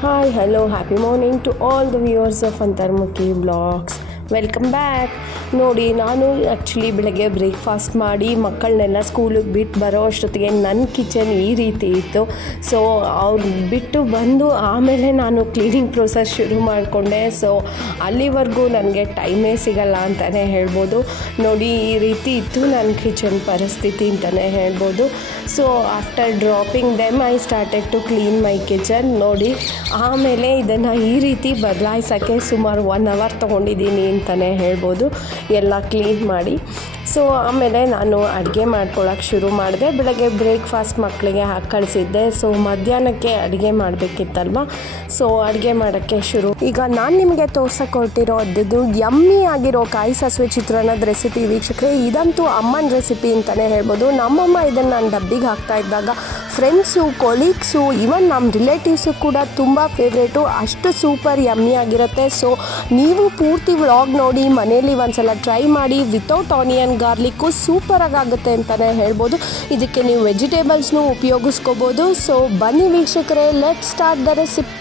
Hi, hello, happy morning to all the viewers of Antarmukhi Vlogs. Welcome back. ನೋಡಿ, ನಾನು actually ಬೆಳಗ್ಗೆ breakfast ಮಾಡಿ ಮಕ್ಕಳನ್ನೆಲ್ಲ ಸ್ಕೂಲಿಗೆ ಬಿಟ್ಟು ಬರೋ ಅಷ್ಟೊತ್ತಿಗೆ ನನ್ನ ಕಿಚನ್ ಈ ರೀತಿ ಇತ್ತು. ಸೊ ಅವ್ರು ಬಿಟ್ಟು ಬಂದು ಆಮೇಲೆ ನಾನು ಕ್ಲೀನಿಂಗ್ ಪ್ರೊಸೆಸ್ ಶುರು ಮಾಡಿಕೊಂಡೆ. ಸೊ ಅಲ್ಲಿವರೆಗೂ ನನಗೆ ಟೈಮೇ ಸಿಗಲ್ಲ ಅಂತಲೇ ಹೇಳ್ಬೋದು. ನೋಡಿ, ಈ ರೀತಿ ಇತ್ತು ನನ್ನ ಕಿಚನ್ ಪರಿಸ್ಥಿತಿ ಅಂತಲೇ ಹೇಳ್ಬೋದು. So after dropping them I started to clean my kitchen. ನೋಡಿ, ಆಮೇಲೆ ಇದನ್ನು ಈ ರೀತಿ ಬದಲಾಯಿಸೋಕ್ಕೆ ಸುಮಾರು 1 hour ತೊಗೊಂಡಿದ್ದೀನಿ ಅಂತಲೇ ಹೇಳ್ಬೋದು, ಎಲ್ಲ ಕ್ಲೀನ್ ಮಾಡಿ. ಸೊ ಆಮೇಲೆ ನಾನು ಅಡುಗೆ ಮಾಡ್ಕೊಳ್ಳೋಕೆ ಶುರು ಮಾಡಿದೆ. ಬೆಳಗ್ಗೆ ಬ್ರೇಕ್ಫಾಸ್ಟ್ ಮಕ್ಕಳಿಗೆ ಹಾಕಿ ಕಳಿಸಿದ್ದೆ. ಸೊ ಮಧ್ಯಾಹ್ನಕ್ಕೆ ಅಡುಗೆ ಮಾಡಬೇಕಿತ್ತಲ್ವ, ಸೊ ಅಡುಗೆ ಮಾಡೋಕ್ಕೆ ಶುರು. ಈಗ ನಾನು ನಿಮಗೆ ತೋರ್ಸಕ್ಕೆ ಹೊರಟಿರೋದು ಯಮ್ಮಿ ಆಗಿರೋ ಕಾಯಿ ಸಾಸಿವೆ ಚಿತ್ರಾನ್ನದ ರೆಸಿಪಿ ವೀಕ್ಷಕರೇ. ಇದಂತೂ ಅಮ್ಮನ ರೆಸಿಪಿ ಅಂತಲೇ ಹೇಳ್ಬೋದು. ನಮ್ಮಮ್ಮ ಇದನ್ನು ನಾನು ಡಬ್ಬಿಗೆ ಹಾಕ್ತಾ ಇದ್ದಾಗ ಫ್ರೆಂಡ್ಸು, ಕೊಲೀಗ್ಸು, ಇವನ್ ನಮ್ಮ ರಿಲೇಟಿವ್ಸು ಕೂಡ ತುಂಬ ಫೇವ್ರೇಟು. ಅಷ್ಟು ಸೂಪರ್ ಯಮ್ಮಿ ಆಗಿರುತ್ತೆ. ಸೊ ನೀವು ಪೂರ್ತಿ ವ್ಲಾಗ್ ನೋಡಿ ಮನೇಲಿ ಒಂದ್ಸಲ ಟ್ರೈ ಮಾಡಿ. ವಿತೌಟ್ ಆನಿಯನ್ ಗಾರ್ಲಿಕ್ಕು ಸೂಪರಾಗಿ ಆಗುತ್ತೆ ಅಂತಲೇ ಹೇಳ್ಬೋದು. ಇದಕ್ಕೆ ನೀವು ವೆಜಿಟೇಬಲ್ಸ್ನೂ ಉಪಯೋಗಿಸ್ಕೋಬೋದು. ಸೊ ಬನ್ನಿ ವೀಕ್ಷಕರೇ, ಲೆಟ್ ಸ್ಟಾರ್ಟ್ ದ ರೆಸಿಪಿ.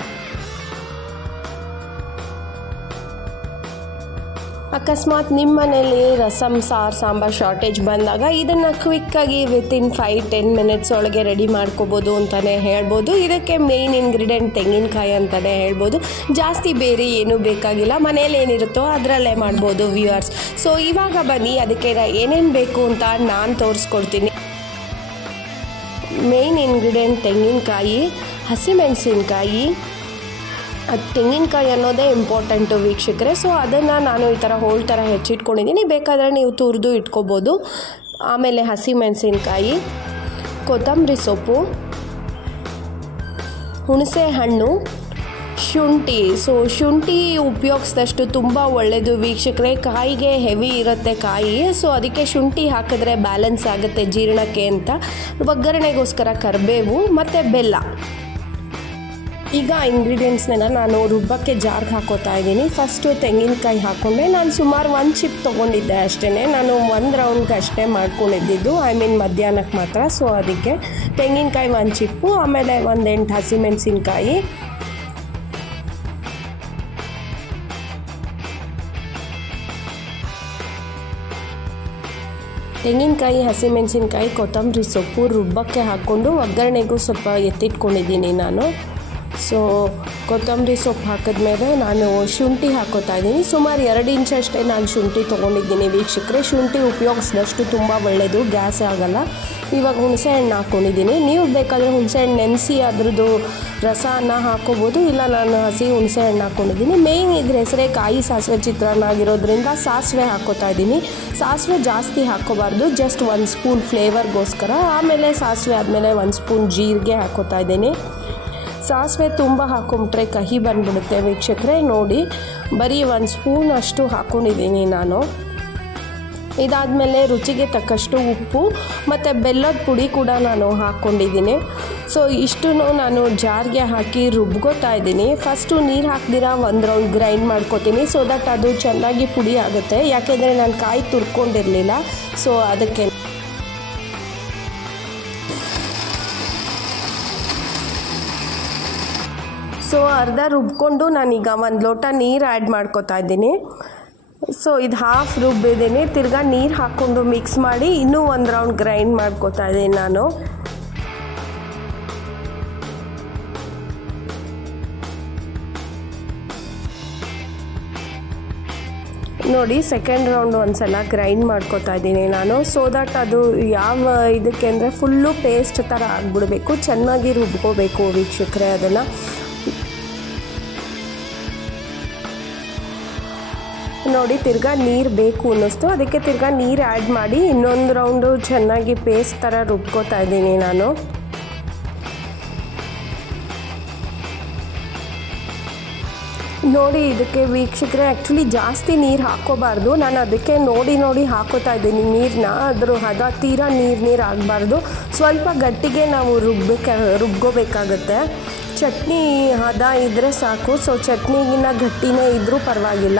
ಅಕಸ್ಮಾತ್ ನಿಮ್ಮ ಮನೇಲಿ ರಸಮ್, ಸಾರು, ಸಾಂಬಾರು ಶಾರ್ಟೇಜ್ ಬಂದಾಗ ಇದನ್ನು ಕ್ವಿಕ್ಕಾಗಿ ವಿತಿನ್ 5-10 minutes ಒಳಗೆ ರೆಡಿ ಮಾಡ್ಕೋಬೋದು ಅಂತಲೇ ಹೇಳ್ಬೋದು. ಇದಕ್ಕೆ ಮೇಯ್ನ್ ಇಂಗ್ರೀಡಿಯೆಂಟ್ ತೆಂಗಿನಕಾಯಿ ಅಂತಲೇ ಹೇಳ್ಬೋದು. ಜಾಸ್ತಿ ಬೇರೆ ಏನೂ ಬೇಕಾಗಿಲ್ಲ, ಮನೇಲಿ ಏನಿರುತ್ತೋ ಅದರಲ್ಲೇ ಮಾಡ್ಬೋದು ವ್ಯೂವರ್ಸ್. ಸೊ ಇವಾಗ ಬನ್ನಿ ಅದಕ್ಕೆ ಏನೇನು ಬೇಕು ಅಂತ ನಾನು ತೋರಿಸ್ಕೊಡ್ತೀನಿ. ಮೇಯ್ನ್ ಇಂಗ್ರೀಡಿಯೆಂಟ್ ತೆಂಗಿನಕಾಯಿ, ಹಸಿಮೆಣಸಿನ್ಕಾಯಿ. ಅದು ತೆಂಗಿನಕಾಯಿ ಅನ್ನೋದೇ ಇಂಪಾರ್ಟೆಂಟು ವೀಕ್ಷಕರೇ. ಸೊ ಅದನ್ನು ನಾನು ಈ ಥರ ಹೋಳ್ ಥರ ಹೆಚ್ಚಿಟ್ಕೊಂಡಿದ್ದೀನಿ, ಬೇಕಾದರೆ ನೀವು ತುರಿದು ಇಟ್ಕೋಬೋದು. ಆಮೇಲೆ ಹಸಿಮೆಣಸಿನ್ಕಾಯಿ, ಕೊತ್ತಂಬರಿ ಸೊಪ್ಪು, ಹುಣಸೆ ಹಣ್ಣು, ಶುಂಠಿ. ಸೊ ಶುಂಠಿ ಉಪಯೋಗಿಸಿದಷ್ಟು ತುಂಬ ಒಳ್ಳೆಯದು ವೀಕ್ಷಕರೇ. ಕಾಯಿಗೆ ಹೆವಿ ಇರುತ್ತೆ ಕಾಯಿ, ಸೊ ಅದಕ್ಕೆ ಶುಂಠಿ ಹಾಕಿದ್ರೆ ಬ್ಯಾಲೆನ್ಸ್ ಆಗುತ್ತೆ ಜೀರ್ಣಕ್ಕೆ ಅಂತ. ಒಗ್ಗರಣೆಗೋಸ್ಕರ ಕರಿಬೇವು ಮತ್ತು ಬೆಲ್ಲ. ಈಗ ಇಂಗ್ರೀಡಿಯೆಂಟ್ಸ್ನೆಲ್ಲ ನಾನು ರುಬ್ಬಕ್ಕೆ ಜಾರ್ಗೆ ಹಾಕೋತಾ ಇದ್ದೀನಿ. ಫಸ್ಟು ತೆಂಗಿನಕಾಯಿ ಹಾಕ್ಕೊಂಡೆ. ನಾನು ಸುಮಾರು 1 ಚಿಪ್ ತೊಗೊಂಡಿದ್ದೆ ಅಷ್ಟೇ. ನಾನು 1 ರೌಂಡ್ಗೆ ಅಷ್ಟೇ ಮಾಡ್ಕೊಂಡಿದ್ದು, ಮಧ್ಯಾಹ್ನಕ್ಕೆ ಮಾತ್ರ. ಸೊ ಅದಕ್ಕೆ ತೆಂಗಿನಕಾಯಿ 1 ಚಿಪ್ಪು, ಆಮೇಲೆ 8 ಹಸಿಮೆಣಸಿನ್ಕಾಯಿ, ತೆಂಗಿನಕಾಯಿ, ಹಸಿಮೆಣಸಿನ್ಕಾಯಿ, ಕೊತ್ತಂಬರಿ ಸೊಪ್ಪು ರುಬ್ಬಕ್ಕೆ ಹಾಕ್ಕೊಂಡು ಒಗ್ಗರಣೆಗೂ ಸ್ವಲ್ಪ ಎತ್ತಿಟ್ಕೊಂಡಿದ್ದೀನಿ ನಾನು. ಸೊ ಕೊತ್ತಂಬರಿ ಸೊಪ್ಪು ಹಾಕಿದ್ಮೇಲೆ ನಾನು ಶುಂಠಿ ಹಾಕೋತಾ ಇದ್ದೀನಿ. ಸುಮಾರು 2 ಇಂಚ್ ಅಷ್ಟೇ ನಾನು ಶುಂಠಿ ತೊಗೊಂಡಿದ್ದೀನಿ ವೀಕ್ಷಕರೇ. ಶುಂಠಿ ಉಪಯೋಗಿಸಿದಷ್ಟು ತುಂಬ ಒಳ್ಳೆಯದು, ಗ್ಯಾಸ್ ಆಗೋಲ್ಲ. ಇವಾಗ ಹುಣಸೆ ಹಣ್ಣು ಹಾಕ್ಕೊಂಡಿದ್ದೀನಿ. ನೀವು ಬೇಕಾದರೆ ಹುಣಸೆ ಹಣ್ಣು ನೆನೆಸಿ ಅದ್ರದ್ದು ರಸನ ಹಾಕ್ಕೋಬೋದು, ಇಲ್ಲ ನಾನು ಹಸಿ ಹುಣಸೆ ಹಣ್ಣು ಹಾಕ್ಕೊಂಡಿದ್ದೀನಿ. ಮೇಯ್ನ್ ಇದ್ರ ಹೆಸರೇ ಕಾಯಿ ಸಾಸಿವೆ ಚಿತ್ರಾನ್ನ ಆಗಿರೋದ್ರಿಂದ ಸಾಸಿವೆ ಹಾಕ್ಕೋತಾ ಇದ್ದೀನಿ. ಸಾಸಿವೆ ಜಾಸ್ತಿ ಹಾಕ್ಕೋಬಾರ್ದು, ಜಸ್ಟ್ 1 ಸ್ಪೂನ್ ಫ್ಲೇವರ್ಗೋಸ್ಕರ. ಆಮೇಲೆ ಸಾಸಿವೆ ಆದಮೇಲೆ 1 ಸ್ಪೂನ್ ಜೀರಿಗೆ ಹಾಕ್ಕೋತಾ ಇದ್ದೀನಿ. ಸಾಸಿವೆ ತುಂಬ ಹಾಕೊಂಬಿಟ್ರೆ ಕಹಿ ಬಂದುಬಿಡುತ್ತೆ ವೀಕ್ಷಕರೇ. ನೋಡಿ, ಬರೀ 1 ಸ್ಪೂನ್ ಅಷ್ಟು ಹಾಕ್ಕೊಂಡಿದ್ದೀನಿ ನಾನು. ಇದಾದಮೇಲೆ ರುಚಿಗೆ ತಕ್ಕಷ್ಟು ಉಪ್ಪು ಮತ್ತು ಬೆಲ್ಲದ ಪುಡಿ ಕೂಡ ನಾನು ಹಾಕ್ಕೊಂಡಿದ್ದೀನಿ. ಸೊ ಇಷ್ಟು ನಾನು ಜಾರ್ಗೆ ಹಾಕಿ ರುಬ್ಕೋತಾ ಇದ್ದೀನಿ. ಫಸ್ಟು ನೀರು ಹಾಕ್ದಿರ 1 ರೌಂಡ್ ಗ್ರೈಂಡ್ ಮಾಡ್ಕೋತೀನಿ, ಸೊ ದಟ್ ಅದು ಚೆನ್ನಾಗಿ ಪುಡಿ ಆಗುತ್ತೆ. ಯಾಕೆಂದರೆ ನಾನು ಕಾಯಿ ತುರ್ಕೊಂಡಿರಲಿಲ್ಲ, ಸೊ ಅದಕ್ಕೆ. ಸೊ ಅರ್ಧ ರುಬ್ಕೊಂಡು ನಾನೀಗ 1 ಲೋಟ ನೀರು ಆ್ಯಡ್ ಮಾಡ್ಕೋತಾ ಇದ್ದೀನಿ. ಸೊ ಇದು ಹಾಫ್ ರುಬ್ಬಿದ್ದೀನಿ. ತಿರ್ಗಾ ನೀರು ಹಾಕ್ಕೊಂಡು ಮಿಕ್ಸ್ ಮಾಡಿ ಇನ್ನೂ 1 ರೌಂಡ್ ಗ್ರೈಂಡ್ ಮಾಡ್ಕೋತಾ ಇದ್ದೀನಿ ನಾನು. ನೋಡಿ, ಸೆಕೆಂಡ್ ರೌಂಡ್ ಒಂದ್ಸಲ ಗ್ರೈಂಡ್ ಮಾಡ್ಕೋತಾ ಇದ್ದೀನಿ ನಾನು. ಸೊ ದಟ್ ಅದು ಯಾವ ಇದಕ್ಕೆ ಅಂದರೆ ಫುಲ್ಲು ಪೇಸ್ಟ್ ಥರ ಆಗಿಬಿಡಬೇಕು, ಚೆನ್ನಾಗಿ ರುಬ್ಕೋಬೇಕು ವೀಕ್ಷಕರೇ ಅದನ್ನು. ನೋಡಿ, ತಿರ್ಗಾ ನೀರು ಬೇಕು ಅನ್ನಿಸ್ತು, ಅದಕ್ಕೆ ತಿರ್ಗಾ ನೀರು ಆ್ಯಡ್ ಮಾಡಿ ಇನ್ನೊಂದು ರೌಂಡು ಚೆನ್ನಾಗಿ ಪೇಸ್ಟ್ ಥರ ರುಬ್ಕೋತಾ ಇದ್ದೀನಿ ನಾನು. ನೋಡಿ, ಇದಕ್ಕೆ ವೀಕ್ಷಕರೇ ಆ್ಯಕ್ಚುಲಿ ಜಾಸ್ತಿ ನೀರು ಹಾಕ್ಕೋಬಾರ್ದು. ನಾನು ಅದಕ್ಕೆ ನೋಡಿ ಹಾಕೋತಾ ಇದ್ದೀನಿ ನೀರನ್ನ. ಅದ್ರ ಹದ ತೀರಾ ನೀರು ಆಗಬಾರ್ದು, ಸ್ವಲ್ಪ ಗಟ್ಟಿಗೆ ನಾವು ರುಬ್ಕೋಬೇಕಾಗತ್ತೆ. ಚಟ್ನಿ ಹದ ಇದ್ದರೆ ಸಾಕು. ಸೊ ಚಟ್ನಿಗಿನ್ನ ಗಟ್ಟಿನೇ ಇದ್ದರೂ ಪರವಾಗಿಲ್ಲ.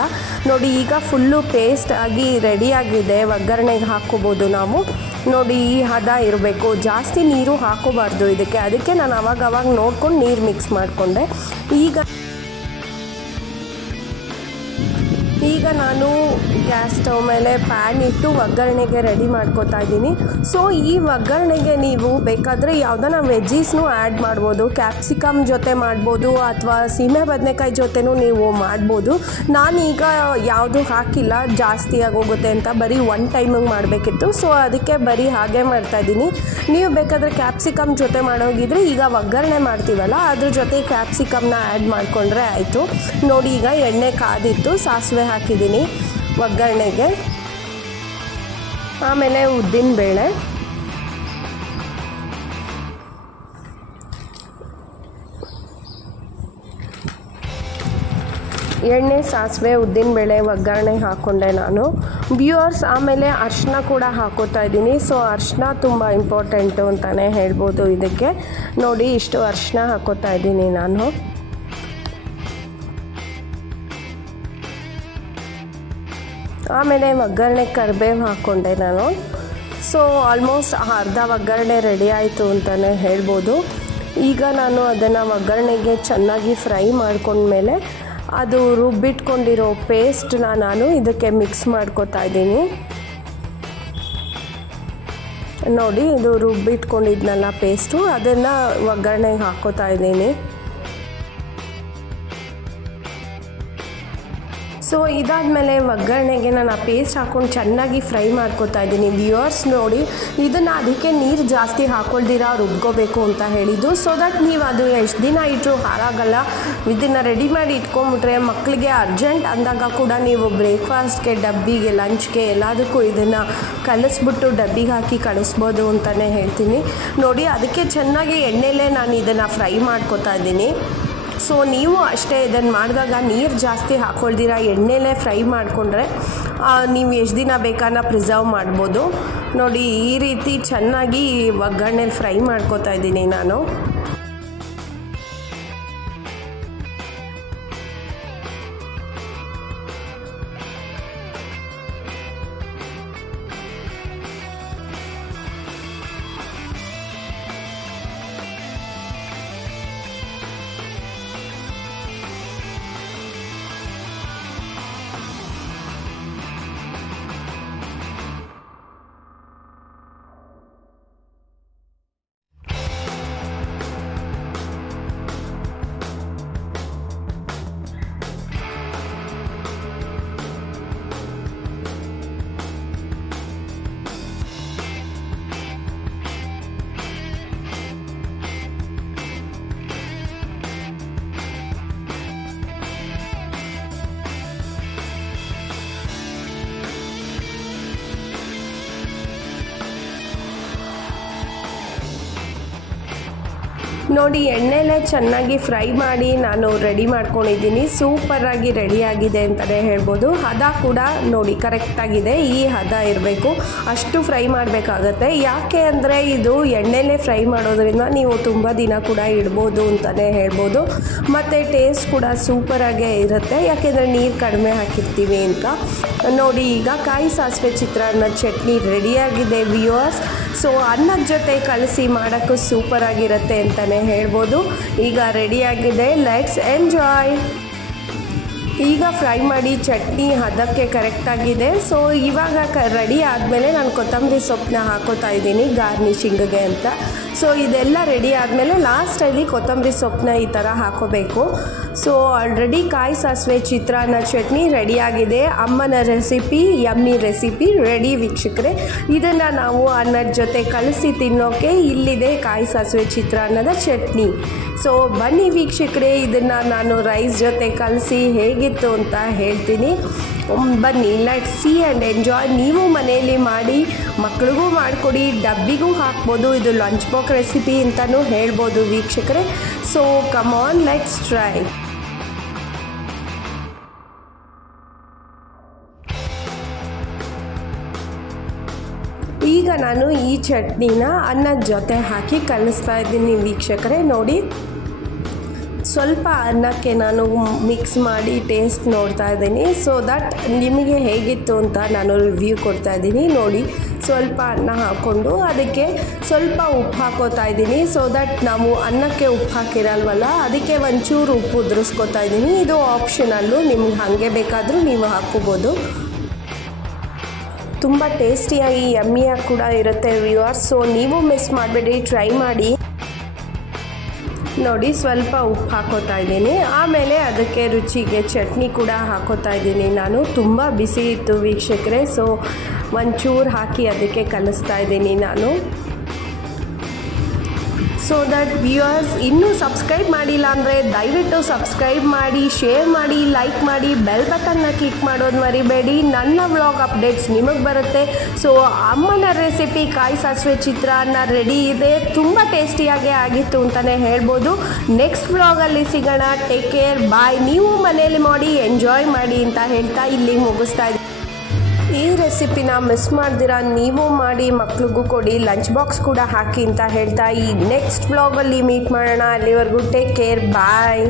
ನೋಡಿ ಈಗ ಫುಲ್ಲು ಪೇಸ್ಟ್ ಆಗಿ ರೆಡಿಯಾಗಿದೆ, ಒಗ್ಗರಣೆಗೆ ಹಾಕ್ಕೋಬೋದು ನಾವು. ನೋಡಿ ಈ ಹದ ಇರಬೇಕು, ಜಾಸ್ತಿ ನೀರು ಹಾಕೋಬಾರ್ದು ಅದಕ್ಕೆ ನಾನು ಅವಾಗ ನೋಡ್ಕೊಂಡು ನೀರು ಮಿಕ್ಸ್ ಮಾಡಿಕೊಂಡೆ. ಈಗ ನಾನು ಗ್ಯಾಸ್ ಸ್ಟವ್ ಮೇಲೆ ಪ್ಯಾನ್ ಇಟ್ಟು ಒಗ್ಗರಣೆಗೆ ರೆಡಿ ಮಾಡ್ಕೋತಾ ಇದ್ದೀನಿ. ಸೊ ಈ ಒಗ್ಗರಣೆಗೆ ನೀವು ಬೇಕಾದರೆ ಯಾವುದನ್ನ ವೆಜ್ಜೀಸ್ನೂ ಆ್ಯಡ್ ಮಾಡ್ಬೋದು, ಕ್ಯಾಪ್ಸಿಕಮ್ ಜೊತೆ ಮಾಡ್ಬೋದು ಅಥವಾ ಸೀಮೆ ಬದನೆಕಾಯಿ ಜೊತೆನೂ ನೀವು ಮಾಡ್ಬೋದು. ನಾನೀಗ ಯಾವುದು ಹಾಕಿಲ್ಲ, ಜಾಸ್ತಿ ಆಗೋಗುತ್ತೆ ಅಂತ, ಬರೀ ಒನ್ ಟೈಮಿಗೆ ಮಾಡಬೇಕಿತ್ತು. ಸೊ ಅದಕ್ಕೆ ಬರೀ ಹಾಗೆ ಮಾಡ್ತಾಯಿದ್ದೀನಿ. ನೀವು ಬೇಕಾದರೆ ಕ್ಯಾಪ್ಸಿಕಮ್ ಜೊತೆ ಮಾಡೋಗಿದ್ರೆ ಈಗ ಒಗ್ಗರಣೆ ಮಾಡ್ತೀವಲ್ಲ ಅದ್ರ ಜೊತೆ ಕ್ಯಾಪ್ಸಿಕಮ್ನ ಆ್ಯಡ್ ಮಾಡಿಕೊಂಡ್ರೆ ಆಯಿತು. ನೋಡಿ ಈಗ ಎಣ್ಣೆ ಕಾದಿತ್ತು, ಸಾಸಿವೆ ಹಾಕಿದ್ದೀನಿ ಒಗ್ಗರಣೆಗೆ. ಆಮೇಲೆ ಉದ್ದಿನಬೇಳೆ, ಎಣ್ಣೆ, ಸಾಸಿವೆ, ಉದ್ದಿನಬೇಳೆ ಒಗ್ಗರಣೆ ಹಾಕ್ಕೊಂಡೆ ನಾನು ವ್ಯೂವರ್ಸ್. ಆಮೇಲೆ ಅರಿಶಿನ ಕೂಡ ಹಾಕೋತಾ ಇದ್ದೀನಿ. ಸೊ ಅರಿಶಿನ ತುಂಬ ಇಂಪಾರ್ಟೆಂಟು ಅಂತಲೇ ಹೇಳ್ಬೋದು ಇದಕ್ಕೆ. ನೋಡಿ ಇಷ್ಟು ಅರಿಶಿನ ಹಾಕೋತಾ ಇದ್ದೀನಿ ನಾನು. ಆಮೇಲೆ ಒಗ್ಗರಣೆ ಕರಿಬೇವು ಹಾಕ್ಕೊಂಡೆ ನಾನು. ಸೊ ಆಲ್ಮೋಸ್ಟ್ ಅರ್ಧ ಒಗ್ಗರಣೆ ರೆಡಿ ಆಯಿತು ಅಂತಲೇ ಹೇಳ್ಬೋದು. ಈಗ ನಾನು ಅದನ್ನು ಒಗ್ಗರಣೆಗೆ ಚೆನ್ನಾಗಿ ಫ್ರೈ ಮಾಡ್ಕೊಂಡ್ಮೇಲೆ ಅದು ರುಬ್ಬಿಟ್ಕೊಂಡಿರೋ ಪೇಸ್ಟನ್ನ ನಾನು ಇದಕ್ಕೆ ಮಿಕ್ಸ್ ಮಾಡ್ಕೊತಾ ಇದ್ದೀನಿ. ನೋಡಿ ಇದು ರುಬ್ಬಿಟ್ಕೊಂಡಿದ್ನಲ್ಲ ಪೇಸ್ಟು, ಅದನ್ನು ಒಗ್ಗರಣೆಗೆ ಹಾಕ್ಕೋತಾ ಇದ್ದೀನಿ. ಸೊ ಇದಾದಮೇಲೆ ಒಗ್ಗರಣೆಗೆ ನಾನು ಆ ಪೇಸ್ಟ್ ಹಾಕ್ಕೊಂಡು ಚೆನ್ನಾಗಿ ಫ್ರೈ ಮಾಡ್ಕೊತಾ ಇದ್ದೀನಿ ವ್ಯೂವರ್ಸ್. ನೋಡಿ ಇದನ್ನು ಅದಕ್ಕೆ ನೀರು ಜಾಸ್ತಿ ಹಾಕ್ಕೊಳ್ದಿರ ರುಬ್ಕೋಬೇಕು ಅಂತ ಹೇಳಿದ್ದು. ಸೊ ದಟ್ ನೀವು ಅದು ಎಷ್ಟು ದಿನ ಇಟ್ಟರು ಹಾಳಾಗಲ್ಲ. ಇದನ್ನು ರೆಡಿ ಮಾಡಿ ಇಟ್ಕೊಂಬಿಟ್ರೆ ಮಕ್ಕಳಿಗೆ ಅರ್ಜೆಂಟ್ ಅಂದಾಗ ಕೂಡ ನೀವು ಬ್ರೇಕ್ಫಾಸ್ಟ್ಗೆ, ಡಬ್ಬಿಗೆ, ಲಂಚ್ಗೆ ಎಲ್ಲದಕ್ಕೂ ಇದನ್ನು ಕಲಿಸ್ಬಿಟ್ಟು ಡಬ್ಬಿಗೆ ಹಾಕಿ ಕಳಿಸ್ಬೋದು ಅಂತಲೇ ಹೇಳ್ತೀನಿ. ನೋಡಿ ಅದಕ್ಕೆ ಚೆನ್ನಾಗಿ ಎಣ್ಣೆಲೇ ನಾನು ಇದನ್ನು ಫ್ರೈ ಮಾಡ್ಕೊತಾ ಇದ್ದೀನಿ. ಸೊ ನೀವು ಅಷ್ಟೇ ಇದನ್ನು ಮಾಡಿದಾಗ ನೀರು ಜಾಸ್ತಿ ಹಾಕ್ಕೊಳ್ದಿರ ಎಣ್ಣೆಲೇ ಫ್ರೈ ಮಾಡಿಕೊಂಡ್ರೆ ನೀವು ಎಷ್ಟು ದಿನ ಬೇಕಾನ ಪ್ರಿಸರ್ವ್ ಮಾಡ್ಬೋದು. ನೋಡಿ ಈ ರೀತಿ ಚೆನ್ನಾಗಿ ಒಗ್ಗರಣೆಲಿ ಫ್ರೈ ಮಾಡ್ಕೊತಾ ಇದ್ದೀನಿ ನಾನು. ನೋಡಿ ಎಣ್ಣೆಲೇ ಚೆನ್ನಾಗಿ ಫ್ರೈ ಮಾಡಿ ನಾನು ರೆಡಿ ಮಾಡ್ಕೊಂಡಿದ್ದೀನಿ. ಸೂಪರಾಗಿ ರೆಡಿಯಾಗಿದೆ ಅಂತಲೇ ಹೇಳ್ಬೋದು. ಹದ ಕೂಡ ನೋಡಿ ಕರೆಕ್ಟಾಗಿದೆ, ಈ ಹದ ಇರಬೇಕು, ಅಷ್ಟು ಫ್ರೈ ಮಾಡಬೇಕಾಗತ್ತೆ. ಯಾಕೆ ಅಂದರೆ ಇದು ಎಣ್ಣೆಲೇ ಫ್ರೈ ಮಾಡೋದ್ರಿಂದ ನೀವು ತುಂಬ ದಿನ ಕೂಡ ಇಡ್ಬೋದು ಅಂತಲೇ ಹೇಳ್ಬೋದು. ಮತ್ತು ಟೇಸ್ಟ್ ಕೂಡ ಸೂಪರಾಗೇ ಇರುತ್ತೆ, ಯಾಕೆಂದರೆ ನೀರು ಕಡಿಮೆ ಹಾಕಿರ್ತೀವಿ ಅಂತ. ನೋಡಿ ಈಗ ಕಾಯಿ ಸಾಸಿವೆ ಚಿತ್ರಾನ್ನ ಚಟ್ನಿ ರೆಡಿಯಾಗಿದೆ ವ್ಯೂವರ್ಸ್. ಸೊ ಅನ್ನದ ಜೊತೆ ಕಲಸಿ ಮಾಡೋಕ್ಕೂ ಸೂಪರಾಗಿರುತ್ತೆ ಅಂತಲೇ ಹೇಳ್ಬೋದು. ಈಗ ರೆಡಿಯಾಗಿದೆ, ಲೆಟ್ಸ್ ಎಂಜಾಯ್. ಈಗ ಫ್ರೈ ಮಾಡಿ ಚಟ್ನಿ ಹದಕ್ಕೆ ಕರೆಕ್ಟಾಗಿದೆ. ಸೊ ಇವಾಗ ರೆಡಿ ಆದಮೇಲೆ ನಾನು ಕೊತ್ತಂಬರಿ ಸೊಪ್ಪನ್ನ ಹಾಕೋತಾ ಇದ್ದೀನಿ ಗಾರ್ನಿಷಿಂಗ್ಗೆ ಅಂತ. ಸೊ ಇದೆಲ್ಲ ರೆಡಿ ಆದಮೇಲೆ ಲಾಸ್ಟಲ್ಲಿ ಕೊತ್ತಂಬರಿ ಸೊಪ್ಪನ್ನ ಈ ಥರ ಹಾಕೋಬೇಕು. ಸೊ ಆಲ್ರೆಡಿ ಕಾಯಿ ಸಾಸಿವೆ ಚಿತ್ರಾನ್ನ ಚಟ್ನಿ ರೆಡಿಯಾಗಿದೆ. ಅಮ್ಮನ ರೆಸಿಪಿ, ಯಮ್ಮಿ ರೆಸಿಪಿ ರೆಡಿ ವೀಕ್ಷಕರೇ. ಇದನ್ನು ನಾವು ಅನ್ನದ ಜೊತೆ ಕಲಸಿ ತಿನ್ನೋಕ್ಕೆ ಇಲ್ಲಿದೆ ಕಾಯಿ ಸಾಸಿವೆ ಚಿತ್ರಾನ್ನದ ಚಟ್ನಿ. ಸೊ ಬನ್ನಿ ವೀಕ್ಷಕರೇ, ಇದನ್ನು ನಾನು ರೈಸ್ ಜೊತೆ ಕಲಸಿ ಹೇಗಿತ್ತು ಅಂತ ಹೇಳ್ತೀನಿ. ಬನ್ನಿ, ಲೆಟ್ಸ್ ಸಿ ಆ್ಯಂಡ್ ಎಂಜಾಯ್. ನೀವು ಮನೆಯಲ್ಲಿ ಮಾಡಿ ಮಕ್ಳಿಗೂ ಮಾಡಿಕೊಡಿ, ಡಬ್ಬಿಗೂ ಹಾಕ್ಬೋದು. ಇದು ಲಂಚ್ ಬಾಕ್ಸ್ ರೆಸಿಪಿ ಅಂತಲೂ ಹೇಳ್ಬೋದು ವೀಕ್ಷಕರೇ. So come on, let's try. ಈಗ ನಾನು ಈ ಚಟ್ನಿನ ಅನ್ನದ ಜೊತೆ ಹಾಕಿ ಕಲಿಸ್ತಾ ಇದ್ದೀನಿ ವೀಕ್ಷಕರೇ. ನೋಡಿ ಸ್ವಲ್ಪ ಅನ್ನಕ್ಕೆ ನಾನು ಮಿಕ್ಸ್ ಮಾಡಿ ಟೇಸ್ಟ್ ನೋಡ್ತಾ ಇದ್ದೀನಿ. ಸೊ ದಟ್ ನಿಮಗೆ ಹೇಗಿತ್ತು ಅಂತ ನಾನು ರಿವ್ಯೂ ಕೊಡ್ತಾ ಇದ್ದೀನಿ. ನೋಡಿ, ಸ್ವಲ್ಪ ಅನ್ನ ಹಾಕ್ಕೊಂಡು ಅದಕ್ಕೆ ಸ್ವಲ್ಪ ಉಪ್ಪು ಹಾಕೋತಾ ಇದ್ದೀನಿ. ಸೊ ದಟ್ ನಾವು ಅನ್ನಕ್ಕೆ ಉಪ್ಪು ಹಾಕಿರಲ್ವಲ್ಲ, ಅದಕ್ಕೆ ಒಂಚೂರು ಉಪ್ಪು ಉದುರಿಸ್ಕೊತಾ ಇದ್ದೀನಿ. ಇದು ಆಪ್ಷನಲ್ಲು, ನಿಮ್ಗೆ ಹಾಗೆ ಬೇಕಾದರೂ ನೀವು ಹಾಕ್ಕೋಬೋದು. ತುಂಬ ಟೇಸ್ಟಿಯಾಗಿ ಯಮ್ಮಿಯಾಗಿ ಕೂಡ ಇರುತ್ತೆ ವ್ಯೂವರ್ಸ್. ಸೊ ನೀವು ಮಿಸ್ ಮಾಡಬೇಡಿ, ಟ್ರೈ ಮಾಡಿ. ನೋಡಿ, ಸ್ವಲ್ಪ ಉಪ್ಪು ಹಾಕೋತಾ ಇದ್ದೀನಿ. ಆಮೇಲೆ ಅದಕ್ಕೆ ರುಚಿಗೆ ಚಟ್ನಿ ಕೂಡ ಹಾಕೋತಾ ಇದ್ದೀನಿ ನಾನು. ತುಂಬ ಬಿಸಿ ಇತ್ತು ವೀಕ್ಷಕರೇ, ಸೊ ಒಂಚೂರು ಹಾಕಿ ಅದಕ್ಕೆ ಕಲಿಸ್ತಾ ಇದ್ದೀನಿ ನಾನು. ಸೊ ದಟ್ ವ್ಯೂವರ್ಸ್, ಇನ್ನೂ ಸಬ್ಸ್ಕ್ರೈಬ್ ಮಾಡಿಲ್ಲ ಅಂದರೆ ದಯವಿಟ್ಟು ಸಬ್ಸ್ಕ್ರೈಬ್ ಮಾಡಿ, ಶೇರ್ ಮಾಡಿ, ಲೈಕ್ ಮಾಡಿ, ಬೆಲ್ ಬಟನ್ನ ಕ್ಲಿಕ್ ಮಾಡೋದು ಮರಿಬೇಡಿ. ನನ್ನ ವ್ಲಾಗ್ ಅಪ್ಡೇಟ್ಸ್ ನಿಮಗೆ ಬರುತ್ತೆ. ಸೊ ಅಮ್ಮನ ರೆಸಿಪಿ ಕಾಯಿ ಸಾಸಿವೆ ಚಿತ್ರಾನ್ನ ರೆಡಿ ಇದೆ. ತುಂಬ ಟೇಸ್ಟಿಯಾಗೇ ಆಗಿತ್ತು ಅಂತಲೇ ಹೇಳ್ಬೋದು. ನೆಕ್ಸ್ಟ್ ವ್ಲಾಗಲ್ಲಿ ಸಿಗೋಣ. ಟೇಕ್ ಕೇರ್, ಬಾಯ್. ನೀವು ಮನೇಲಿ ಮಾಡಿ ಎಂಜಾಯ್ ಮಾಡಿ ಅಂತ ಹೇಳ್ತಾ ಇಲ್ಲಿಗೆ ಮುಗಿಸ್ತಾ ಇದ್ದೀನಿ. ಈ ರೆಸಿಪಿನ ಮಿಸ್ ಮಾಡ್ದಿರಾ ನೀವು ಮಾಡಿ, ಮಕ್ಳಿಗೂ ಕೊಡಿ, ಲಂಚ್ ಬಾಕ್ಸ್ ಕೂಡ ಹಾಕಿ ಅಂತ ಹೇಳ್ತಾ ಈ ನೆಕ್ಸ್ಟ್ ವ್ಲಾಗಲ್ಲಿ ಮೀಟ್ ಮಾಡೋಣ. ಅಲ್ಲಿವರೆಗೂ ಟೇಕ್ ಕೇರ್, ಬಾಯ್.